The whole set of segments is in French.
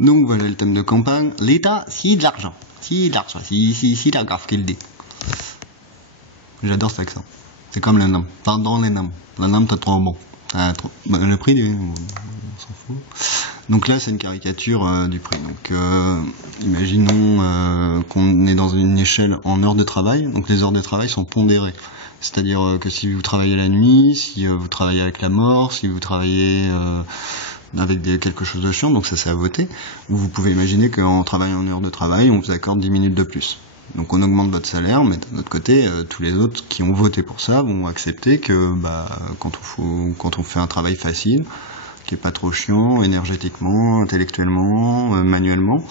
Donc voilà le thème de campagne. L'État, si de l'argent. Si de l'argent. Si la grave qu'il dit. J'adore cet accent. C'est comme les noms. Pardon les noms. La nom t'as trop bon. Le prix, on s'en fout. Donc là, c'est une caricature du prix. Donc, imaginons qu'on est dans une échelle en heures de travail. Donc les heures de travail sont pondérées. C'est-à-dire que si vous travaillez la nuit, si vous travaillez avec la mort, si vous travaillez avec quelque chose de chiant, donc ça c'est à voter, vous pouvez imaginer qu'en travaillant en heures de travail, on vous accorde 10 minutes de plus. Donc on augmente votre salaire, mais d'un autre côté, tous les autres qui ont voté pour ça vont accepter que quand on fait un travail facile, qui est pas trop chiant, énergétiquement, intellectuellement, manuellement,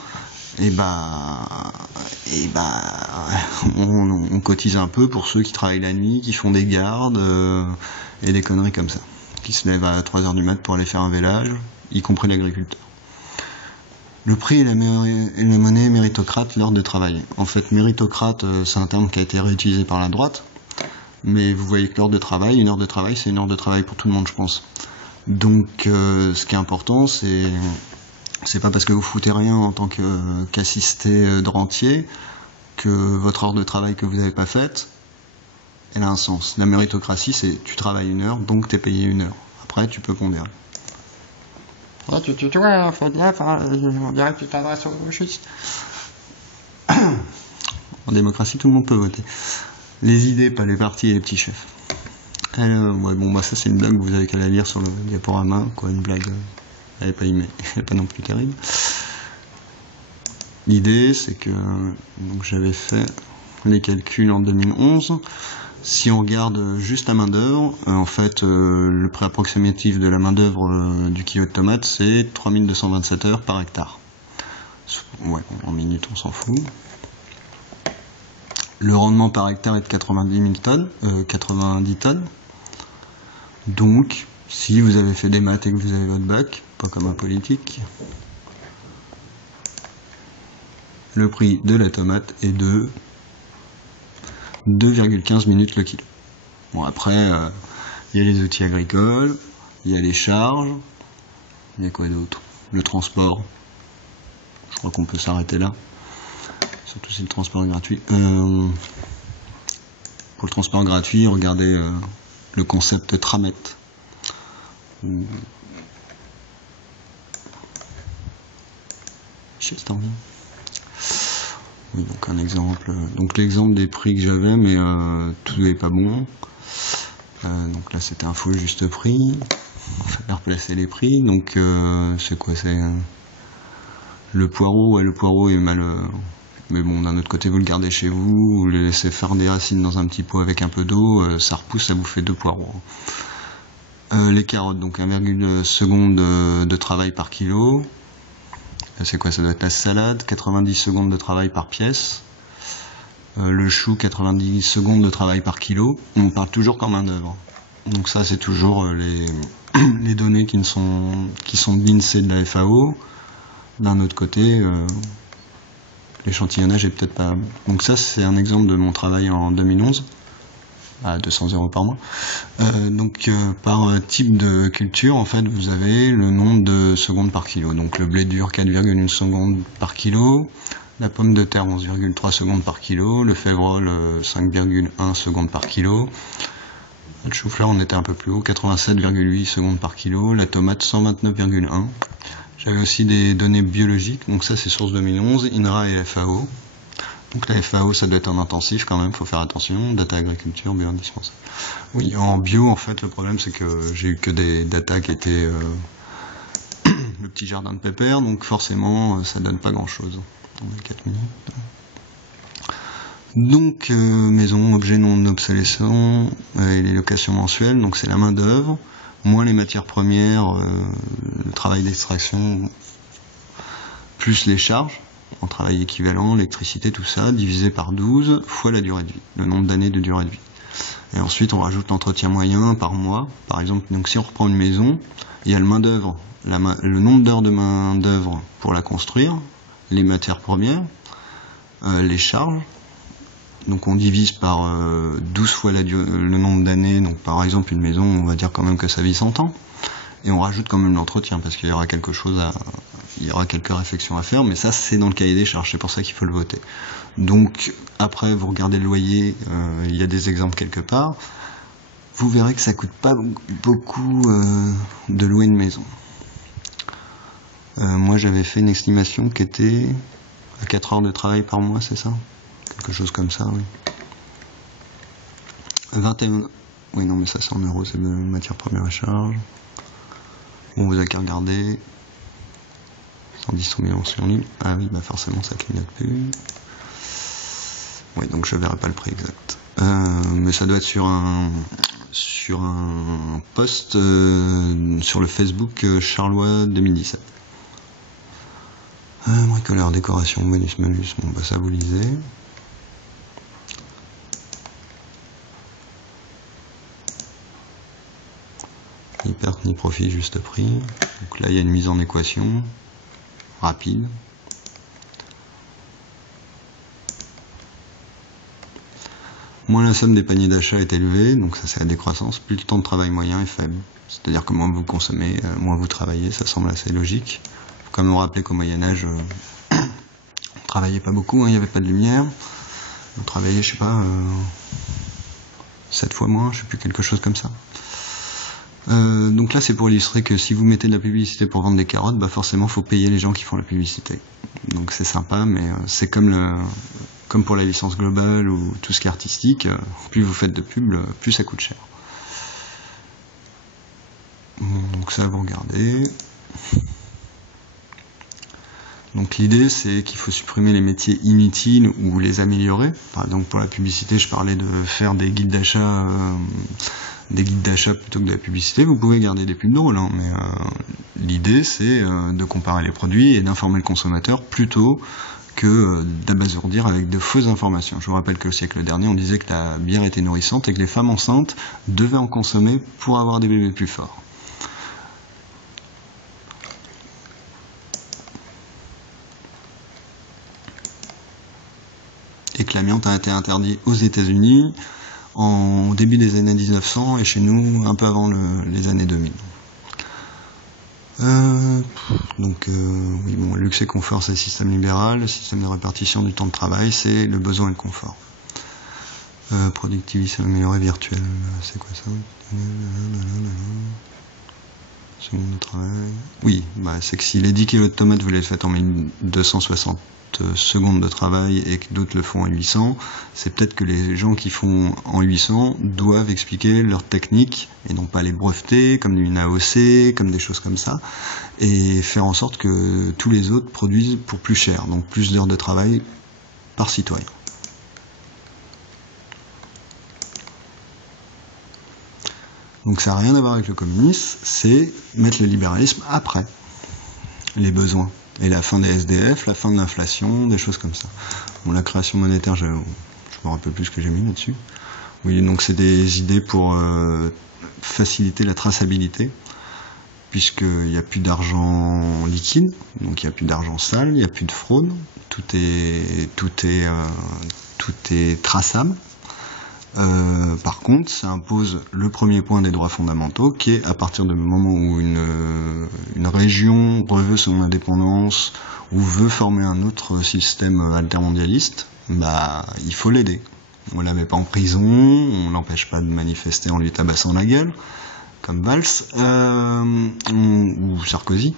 on cotise un peu pour ceux qui travaillent la nuit, qui font des gardes, et des conneries comme ça, qui se lèvent à 3h du mat pour aller faire un vélage, y compris l'agriculteur. Le prix est la monnaie méritocrate, l'heure de travail. En fait, méritocrate, c'est un terme qui a été réutilisé par la droite, mais vous voyez que l'heure de travail, une heure de travail, c'est une heure de travail pour tout le monde, je pense. Donc, ce qui est important, c'est pas parce que vous foutez rien en tant qu'assisté de rentier que votre heure de travail que vous n'avez pas faite, elle a un sens. La méritocratie, c'est tu travailles une heure, donc t'es payé une heure. Après, tu peux pondérer. Ouais, tu vois, faut bien, on dirait que tu t'adresses aux gauchistes. En démocratie, tout le monde peut voter. Les idées, pas les partis et les petits chefs. Alors, ça c'est une blague, vous avez qu'à la lire sur le diaporama, quoi, une blague, elle est pas non plus terrible. L'idée, c'est que, donc j'avais fait les calculs en 2011, si on regarde juste la main d'œuvre, en fait, le prix approximatif de la main d'œuvre du kilo de tomates, c'est 3227 heures par hectare. Ouais, en minutes, on s'en fout. Le rendement par hectare est de 90 tonnes. Donc, si vous avez fait des maths et que vous avez votre bac, pas comme un politique, le prix de la tomate est de 2,15 minutes le kilo. Bon, après, il y a les outils agricoles, il y a les charges, il y a quoi d'autre? Le transport. Je crois qu'on peut s'arrêter là. Surtout si le transport est gratuit. Pour le transport gratuit, regardez le concept tramette. Juste en ligne. Oui, donc un exemple. Donc l'exemple des prix que j'avais, mais tout n'est pas bon. Donc là c'était un faux juste prix. On va replacer les prix. Donc c'est quoi? C'est le poireau. Ouais, le poireau est mal. Mais bon, d'un autre côté, vous le gardez chez vous, vous le laissez faire des racines dans un petit pot avec un peu d'eau, ça repousse, ça vous fait 2 poireaux. Les carottes, donc 1,2 secondes de travail par kilo. C'est quoi? Ça doit être la salade, 90 secondes de travail par pièce. Le chou, 90 secondes de travail par kilo. On parle toujours comme main d'œuvre. Donc ça, c'est toujours les données qui sont de l'INSEE de la FAO. D'un autre côté, l'échantillonnage est peut-être pas... Donc ça, c'est un exemple de mon travail en 2011, à 200 € par mois. Par type de culture, en fait, vous avez le nombre de secondes par kilo. Donc le blé dur, 4,1 secondes par kilo, la pomme de terre, 11,3 secondes par kilo, le févrole, 5,1 secondes par kilo, le chou-fleur, on était un peu plus haut, 87,8 secondes par kilo, la tomate, 129,1. J'avais aussi des données biologiques, donc ça c'est source 2011, INRA et FAO. Donc la FAO, ça doit être en intensif quand même, faut faire attention, data agriculture, bio indispensable. Oui, en bio, en fait, le problème c'est que j'ai eu que des data qui étaient le petit jardin de Pépère, donc forcément ça donne pas grand chose. On a 4 minutes. Donc maison, objet non obsolescent et les locations mensuelles, donc c'est la main d'œuvre, moins les matières premières, le travail d'extraction, plus les charges, en travail équivalent, l'électricité, tout ça, divisé par 12 fois la durée de vie, le nombre d'années de durée de vie. Et ensuite on rajoute l'entretien moyen par mois, par exemple, donc si on reprend une maison, il y a le main d'œuvre, le nombre d'heures de main d'œuvre pour la construire, les matières premières, les charges. Donc on divise par 12 fois le nombre d'années, donc par exemple une maison, on va dire quand même que ça vit 100 ans. et on rajoute quand même l'entretien parce qu'il y aura quelque chose il y aura quelques réflexions à faire, mais ça c'est dans le cahier des charges, c'est pour ça qu'il faut le voter. Donc après vous regardez le loyer, il y a des exemples quelque part, vous verrez que ça coûte pas beaucoup de louer une maison. Moi j'avais fait une estimation qui était à 4 heures de travail par mois, c'est ça? Quelque chose comme ça, oui. 21... Oui, non, mais ça c'est en euros, c'est de matière première à charge. Bon, vous avez qu'à regarder. 110 millions sur ligne. Ah oui, bah forcément ça clignote plus. Oui, donc je verrai pas le prix exact. Mais ça doit être sur un post sur le Facebook Charlois 2017. Bricoleur, décoration, bonus, malus, bon bah ça vous lisez. Ni perte ni profit, juste prix. Donc là il y a une mise en équation rapide. Moins la somme des paniers d'achat est élevée, donc ça c'est la décroissance, plus le temps de travail moyen est faible. C'est-à-dire que moins vous consommez, moins vous travaillez, ça semble assez logique. Faut quand même rappeler qu'au Moyen-Âge, on travaillait pas beaucoup, hein, il n'y avait pas de lumière. On travaillait, je sais pas, 7 fois moins, je sais plus, quelque chose comme ça. Donc là c'est pour illustrer que si vous mettez de la publicité pour vendre des carottes, bah forcément faut payer les gens qui font la publicité. Donc c'est sympa, mais c'est comme pour la licence globale ou tout ce qui est artistique, plus vous faites de pub, plus ça coûte cher. Donc ça vous regardez. Donc l'idée c'est qu'il faut supprimer les métiers inutiles ou les améliorer. Par exemple pour la publicité je parlais de faire des guides d'achat plutôt que de la publicité. Vous pouvez garder des pubs drôles, hein, mais l'idée c'est de comparer les produits et d'informer le consommateur plutôt que d'abasourdir avec de fausses informations. Je vous rappelle que au siècle dernier on disait que la bière était nourrissante et que les femmes enceintes devaient en consommer pour avoir des bébés plus forts. Et que l'amiante a été interdit aux États-Unis en début des années 1900 et chez nous un peu avant les années 2000. Oui, bon, luxe et confort c'est le système libéral, le système de répartition du temps de travail c'est le besoin et le confort. Productivisme amélioré virtuel, c'est quoi ça? Seconde de travail. Oui, bah, c'est que si les 10 kg de tomates vous les faites en 1260 secondes de travail et que d'autres le font en 800, c'est peut-être que les gens qui font en 800 doivent expliquer leur technique et non pas les breveter comme une AOC, comme des choses comme ça, et faire en sorte que tous les autres produisent pour plus cher, donc plus d'heures de travail par citoyen. Donc ça n'a rien à voir avec le communisme, c'est mettre le libéralisme après les besoins. Et la fin des SDF, la fin de l'inflation, des choses comme ça. Bon, la création monétaire, je me rappelle plus ce que j'ai mis là-dessus. Oui, donc c'est des idées pour faciliter la traçabilité, puisqu'il n'y a plus d'argent liquide, donc il n'y a plus d'argent sale, il n'y a plus de fraude, tout est traçable. Par contre, ça impose le premier point des droits fondamentaux, qui est à partir du moment où une région reveut son indépendance ou veut former un autre système altermondialiste, bah il faut l'aider. On la met pas en prison, on l'empêche pas de manifester en lui tabassant la gueule, comme Valls ou Sarkozy.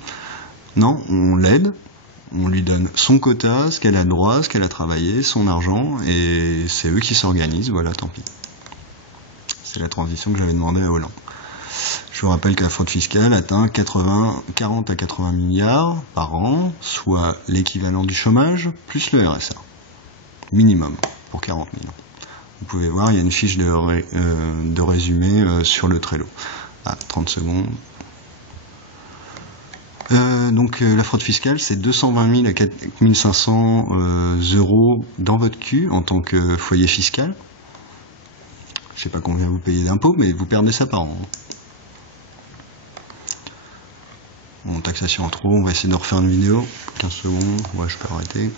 Non, on l'aide. On lui donne son quota, ce qu'elle a droit, ce qu'elle a travaillé, son argent, et c'est eux qui s'organisent, voilà, tant pis. C'est la transition que j'avais demandé à Hollande. Je vous rappelle que la fraude fiscale atteint 40 à 80 milliards par an, soit l'équivalent du chômage, plus le RSA. Minimum, pour 40 000. Vous pouvez voir, il y a une fiche de résumé sur le Trello. Ah, 30 secondes. Donc la fraude fiscale c'est 220 000 à 4 500 euros dans votre cul en tant que foyer fiscal. Je sais pas combien vous payez d'impôts, mais vous perdez ça par an. Bon, taxation en trop, on va essayer de refaire une vidéo. 15 secondes, ouais je peux arrêter.